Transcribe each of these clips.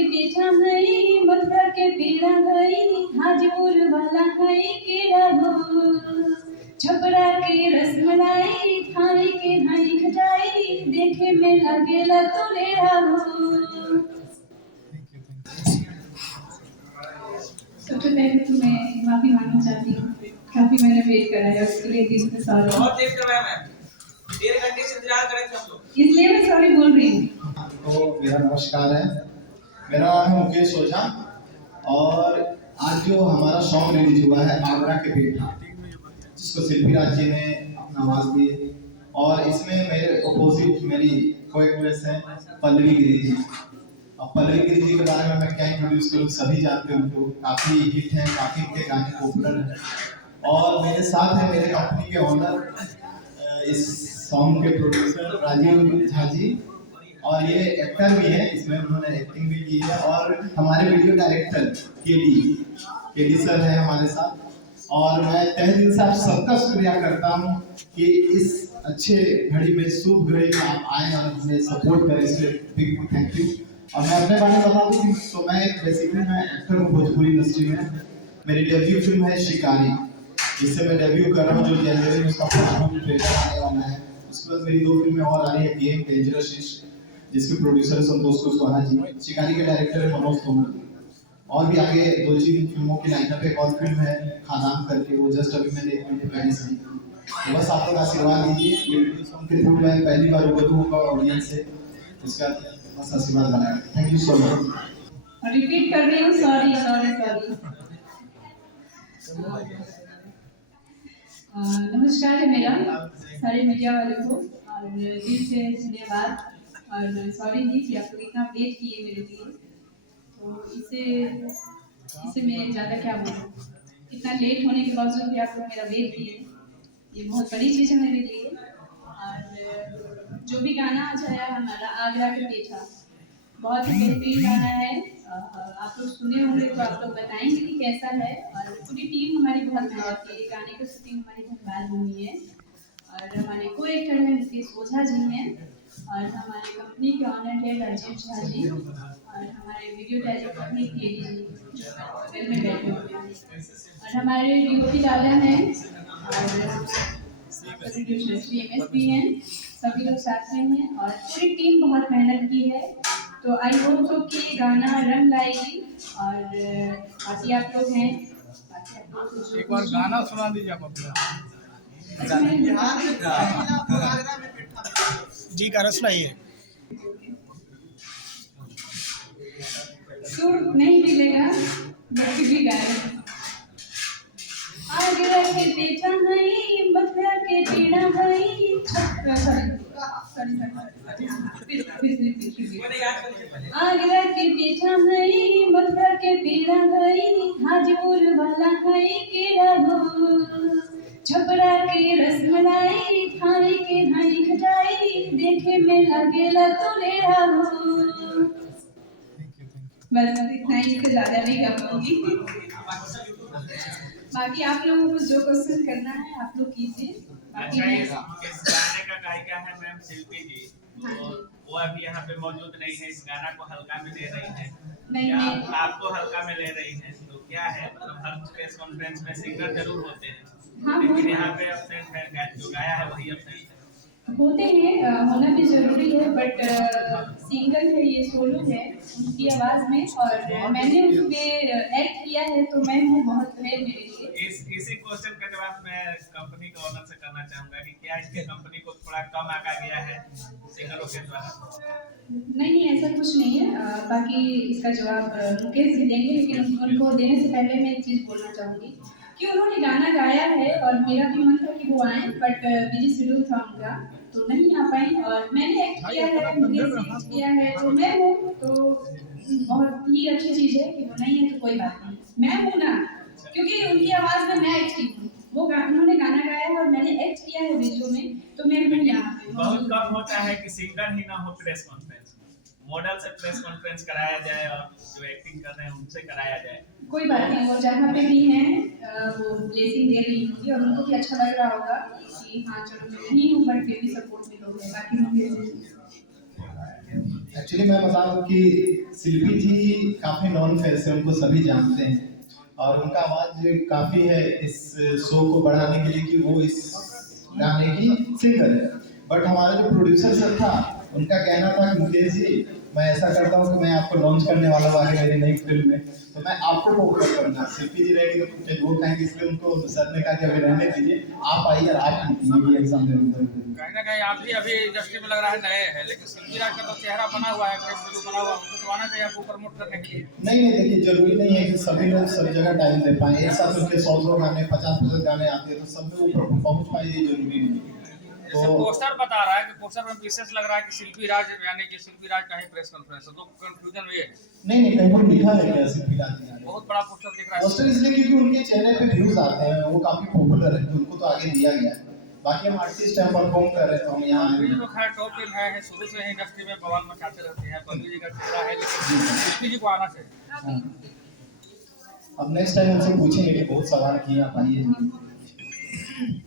के बेटा हई मथुरा के पेड़ा हई हाजीपुर वाला हई केरा हो छपरा के रसमलाई खाए के हई खटाई देखे में लगेला तोरेरा हो। सबसे पहले तो मैं माफी मांगना चाहती हूँ, काफी मैंने वेट कराया उसके लिए दिल से सॉरी। बहुत लेट करवाया मैम, 1.5 घंटे से इंतजार कर रहे थे हम लोग, इसलिए मैं सॉरी बोल रही हूँ। तो मेरा नमस्कार है, मेरा नाम है मुकेश ओझा और आज जो हमारा सॉन्ग रिलीज हुआ है आगरा के बेटा, जिसको शिल्पी राज जी ने अपना आवाज दी और इसमें मेरे अपोजिट मेरी को-एक्ट्रेस है पल्लवी गिरी जी। अब पल्लवी गिरी जी के बारे में मैं क्या इंट्रोड्यूस करूँ, सभी जानते हैं उनको, काफ़ी हिट हैं, काफ़ी उनके गाने पॉपुलर हैं और मेरे साथ है मेरे कंपनी के ओनर इस सॉन्ग के प्रोड्यूसर राजीव झा जी और ये एक्टर भी है, इसमें उन्होंने एक्टिंग भी की है और हमारे वीडियो डायरेक्टर केडी सर है हमारे साथ और मैं तहे दिल से आप सबका शुक्रिया करता हूँ कि इस अच्छे घड़ी में शुभ घड़ी में आप आए और हमें सपोर्ट करें, इसलिए बिग थैंक यू। और मैं अपने बारे में बता दूं कि तो मैं एक बेसिकली मैं एक्टर हूँ भोजपुरी इंडस्ट्री में। मेरी डेब्यू फिल्म है शिकारी, जिससे मैं डेब्यू कर रहा हूँ, जो जनवरी में उसका फर्स्ट ट्रेलर आने वाला है। उसके बाद मेरी 2 फिल्में और आ रही है, गेम डेंजरस इश्क जिसके प्रोड्यूसर है संतोष कुशवाहा जी, शिकारी के डायरेक्टर है मनोज तोमर जी और भी आगे 2-3 फिल्मों की लाइनअप। एक और फिल्म है खादाम करके, वो जस्ट अभी मैंने 1 मिनट पहले से तो बस आप लोग आशीर्वाद दीजिए। ये वीडियो सॉन्ग के थ्रू मैं पहली बार रूबरू होगा ऑडियंस से, इसका बस आशीर्वाद बनाएं। Thank you so much. Repeat कर रही हूँ, सॉरी सॉरी सॉरी। नमस्कार है मेरा सारे मीडिया वालों को और दिल से धन्यवाद और सॉरी जी कि आप लोग इतना वेट किए मेरे लिए, तो इसे मैं ज़्यादा क्या बोलूँ, इतना लेट होने के बावजूद भी आप लोग मेरा वेट किए, ये बहुत बड़ी चीज़ है मेरे लिए। और जो भी गाना आज आया हमारा आगरा के पेठा, बहुत ही बेहतरीन गाना है। आप लोग सुने होंगे तो आप लोग बताएंगे कि कैसा है और पूरी टीम हमारी बहुत मेहनत की, गाने की शूटिंग हमारी बहुत बार हुई है और हमारे को एक्टर हैं मुकेश ओझा जी हैं और हमारे कंपनी के ऑनर है राजीव झा जी और हमारे वीडियो डायरेक्टर हैं केडी जी जो बगल में बैठे हुए हैं और हमारे डीओपी दादा हैं और प्रोड्यूसर एमएस भी हैं, सभी लोग साथ में हैं और पूरी टीम बहुत मेहनत की है। तो आई होप तो कि गाना रंग लाएगी और बाकी आप लोग हैं, एक बार गाना सुना दीजिए आप अपना। जी का रस सुनाइए। सुर नहीं मिलेगा बट भी गाए। आगरा के बेटा हई मथुरा के पेड़ा हई आगरा के बेटा हई मथुरा के पेड़ा हई हाजीपुर वाला हई केरा हो छपरा के रसमलाई खाए के हई खटाई देखे में लगेला तोरेरा हो। बस इतना ही, इससे ज्यादा नहीं कर पाऊंगी। बाकी आप लोगों को जो क्वेश्चन करना है आप लोग कीजिए। अच्छा इस गाने का गायिका है मैम शिल्पी जी, तो वो अभी यहाँ पे मौजूद नहीं है, इस गाना को हल्का में ले रही है या आपको हल्का में ले रही है, तो क्या है मतलब हर प्रेस कॉन्फ्रेंस में सिंगर जरूर होते हैं लेकिन यहाँ पे अपसेंट है, जो गाया है वही अपसेंट है। होते हैं, होना भी जरूरी है बट सिंगल है, ये सोलो है उनकी आवाज में और मैंने उसमें एक्ट किया है तो मैं हूँ बहुत है मेरे लिए। इसी क्वेश्चन का जवाब मैं कंपनी के ओनर से करना चाहूंगा कि क्या इसके कंपनी को थोड़ा कम आका गया है सिंगरों के द्वारा? नहीं ऐसा कुछ नहीं है। बाकी इसका जवाब मुकेश जी देंगे, लेकिन उनको देने से पहले मैं एक चीज़ बोलना चाहूँगी कि उन्होंने गाना गाया है और मेरा भी मन था कि वो आए बट बिजी शेड्यूल था उनका तो नहीं आ पाई और मैंने एक्ट किया है, मुकेश जी एक्ट किया है तो मैं हूँ, तो बहुत ही अच्छी चीज़ है कि वो नहीं है तो कोई बात नहीं, मैं हूँ ना, क्योंकि उनकी आवाज़ में मैं एक्ट की हूँ, वो उन्होंने गाना गाया है और मैंने एक्ट किया है वीडियो में, तो मैं हूँ यहाँ पे। बहुत कम होता है कि सिंगर ही ना हो प्रेस कॉन्फ्रेंस, मॉडल से प्रेस कॉन्फ्रेंस कराया जाए और जो एक्टिंग कर रहे हैं उनसे कराया जाए। कोई बात नहीं, वो जहाँ पे भी हैं वो ब्लेसिंग दे रही होगी और उनको भी अच्छा लग रहा होगा कि हाँ चलो मैं नहीं हूँ बट फिर भी सपोर्ट मिलोगे, बाकी मुझे एक्चुअली मैं बता दूं कि शिल्पी जी काफी नॉन फेस है, उनको सभी जानते हैं और उनका आवाज काफी है इस शो को बढ़ाने के लिए कि वो इस गाने की सिंगर है। बट हमारा जो प्रोड्यूसर सर था उनका कहना था कि मुकेश जी मैं ऐसा करता हूँ कि मैं आपको लॉन्च करने वाला हूँ आगे मेरी नई फिल्म में, तो मैं आपको फोकस करूंगा, शिल्पी जी रहेंगे तो कुछ वो कहेंगे, इसलिए उनको सर ने कहा कि अभी रहने दीजिए, आप आइए और आप ये एग्जाम दे दीजिए। कहीं ना कहीं आप भी अभी इंडस्ट्री में लग रहा है नए हैं, लेकिन शिल्पी राज का तो चेहरा बना हुआ है, फेस वैल्यू बना हुआ है, उनको तो आना चाहिए आपको प्रमोट करने के लिए। नहीं देखिए जरूरी नहीं है कि सभी लोग सब जगह टाइम दे पाए, एक साथ उनके 100 गाने 50 गाने आते हैं तो सब में वो पहुंच पाए, ये जरूरी नहीं है। जैसे पोस्टर बता रहा है कि पोस्टर में विशेष लग रहा है कि शिल्पी राज यानी कि शिल्पी राज का ही प्रेस कॉन्फ्रेंस है, तो कंफ्यूजन ये है। नहीं कहीं पर लिखा है क्या शिल्पी राज जी? बहुत बड़ा पोस्टर दिख रहा है। पोस्टर इसलिए क्योंकि उनके चेहरे पे व्यूज आते हैं, वो काफी पॉपुलर है, उनको तो आगे दिया गया है। बाकी हम आर्टिस्ट हैं, परफॉर्म कर रहे हैं तो हम यहाँ ये तो खैर टॉप टीम है, शुरू से ही इंडस्ट्री में बवाल मचाते रहते हैं, बल्लू जी का चेहरा है, लेकिन शिल्पी जी को आना चाहिए। अब नेक्स्ट टाइम उनसे पूछेंगे कि बहुत सवाल किए, आप आइए।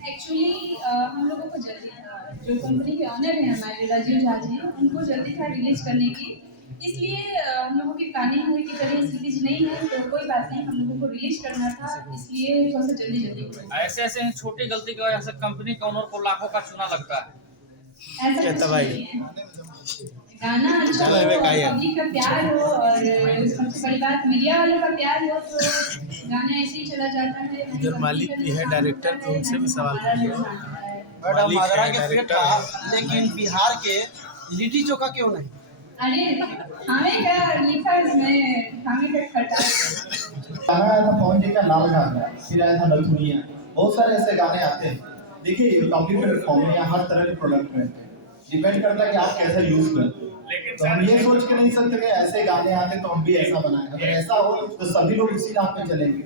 एक्चुअली हम लोगों को जल्दी था, जो कंपनी के ऑनर हैं हमारे राजीव झा जी, उनको जल्दी था रिलीज करने की, इसलिए हम लोगों की प्लानिंग हुई कि चलिए रिलीज नहीं है तो कोई बात नहीं, हम लोगों को रिलीज करना था, इसलिए थोड़ा सा जल्दी ऐसे ऐसे छोटी गलती की वजह से कंपनी के ओनर को लाखों का चूना लगता है। ऐसा कुछ नहीं है। गाना अच्छा हो, पब्लिक का प्यार हो और सबसे बड़ी बात मीडिया वालों का प्यार हो तो गाना ऐसे ही चला जाता है। इधर मालिक भी है, डायरेक्टर तो उनसे भी सवाल करिए। मैडम मदरा के पेट था, लेकिन बिहार के लिट्टी चोखा क्यों नहीं? अरे हमें क्या लिखा इसमें, हमें क्या खटा। गाना आया था पवन जी का लाल घाघरा, फिर आया था नलथुनिया, बहुत सारे ऐसे गाने आते हैं। देखिए कॉम्प्लीमेंट फॉर्म में हर तरह के प्रोडक्ट में डिपेंड करता है कि आप कैसा यूज करते हैं। तो हम ये सोच के नहीं सकते कि ऐसे गाने आते तो हम भी ऐसा बनाएं, अगर ऐसा हो तो सभी लोग उसी राह पे चलेंगे।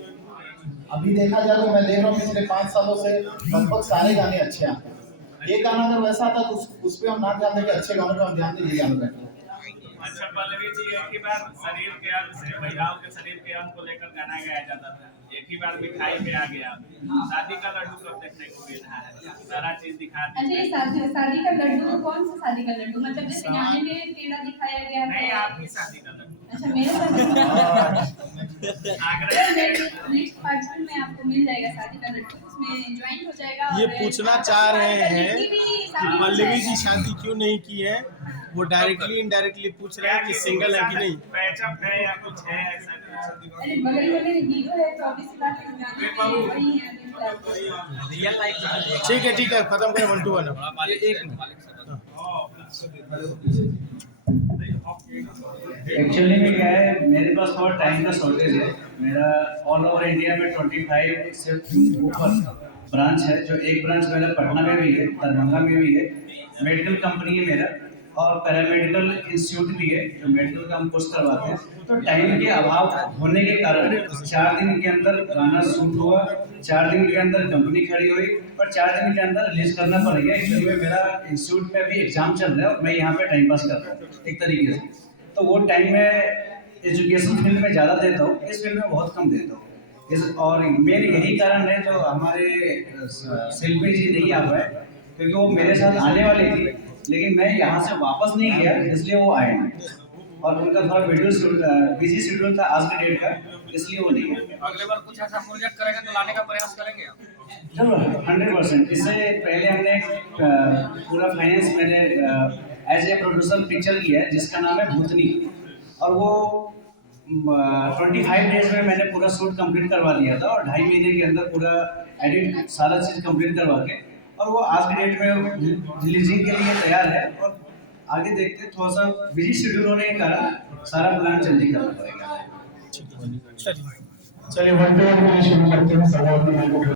अभी देखा जाए तो मैं देख रहा हूँ पिछले 5 सालों से लगभग सारे गाने अच्छे आते हैं। ये गाना अगर वैसा था तो उस पे हम ना ध्यान दें कि अच्छे गानों पे हम ध्यान दें, ये गाना बैठे। अच्छा पल्लवी जी, एक ही बार शरीर के अंग से, महिलाओं के शरीर के अंग को लेकर गाना गाया जाता था, एक ही बार मिठाई पे आ गया, शादी का लड्डू कब देखने को मिल रहा है? सारा चीज दिखा दी। अच्छा ये शादी का लड्डू, कौन सा शादी का लड्डू? मतलब जैसे गाने में पेड़ा दिखाया गया है। नहीं, आपकी शादी का लड्डू। अच्छा मेरे साथ आगरा नेक्स्ट पार्ट में आपको मिल जाएगा शादी का लड्डू, उसमें ज्वाइन हो जाएगा। ये पूछना चाह रहे हैं कि पल्लवी जी शादी क्यों नहीं की है, वो डायरेक्टली इनडायरेक्टली पूछ रहे हैं कि सिंगल है कि नहीं। पैचअप है या कुछ है ऐसा कुछ? अरे बगल में मेरे हीरो है तो ऑब्वियसली बात है गाने में वही है। Real life. ठीक है खत्म करें 1 to 1 अब। एक्चुअली में क्या है, मेरे पास थोड़ा टाइम का शॉर्टेज है। मेरा ऑल ओवर इंडिया में 25 से ऊपर ब्रांच है, जो एक ब्रांच मेरा पटना में भी है, दरभंगा में भी है, मेडिकल कंपनी है मेरा, और पैरामेडिकल इंस्टीट्यूट भी है जो मेडिकल का हम कोर्स करवाते हैं। तो टाइम के अभाव होने के कारण 4 दिन के अंदर गाना शूट हुआ, 4 दिन के अंदर कंपनी खड़ी हुई और 4 दिन के अंदर रिलीज करना पड़ गया, क्योंकि मेरा इंस्टीट्यूट में अभी एग्जाम चल रहा है और मैं यहाँ पे टाइम पास कर रहा हूँ एक तरीके से। तो वो टाइम मैं एजुकेशन फील्ड में ज़्यादा देता हूँ, इस फील्ड में बहुत कम देता हूँ। और मेरे यही कारण है जो हमारे शिल्पी जी नहीं आ पाए, क्योंकि वो मेरे साथ आने वाली थी, लेकिन मैं यहाँ से वापस नहीं गया, इसलिए वो आए नहीं। और उनका थोड़ा बिजी शेड्यूल था आज के डेट का, इसलिए वो नहीं है। अगले बार कुछ ऐसा प्रोजेक्ट करेंगे तो लाने का प्रयास करेंगे आप? चलो 100%। इससे पहले हमने पूरा फाइनेंस मैंने एज ए प्रोड्यूसर पिक्चर किया है जिसका नाम है भूतनी, और वो 25 डेज में मैंने पूरा शूट कंप्लीट करवा दिया था और 2.5 महीने के अंदर पूरा एडिट सारा चीज़ कंप्लीट करवा के, और वो आज की डेट में रिलीजिंग के लिए तैयार है। और आगे देखते हैं, थोड़ा सा बिजी शेड्यूल होने के कारण सारा प्लान जल्दी करना पड़ेगा। चलिए 1 to 1 शुरू करते हैं।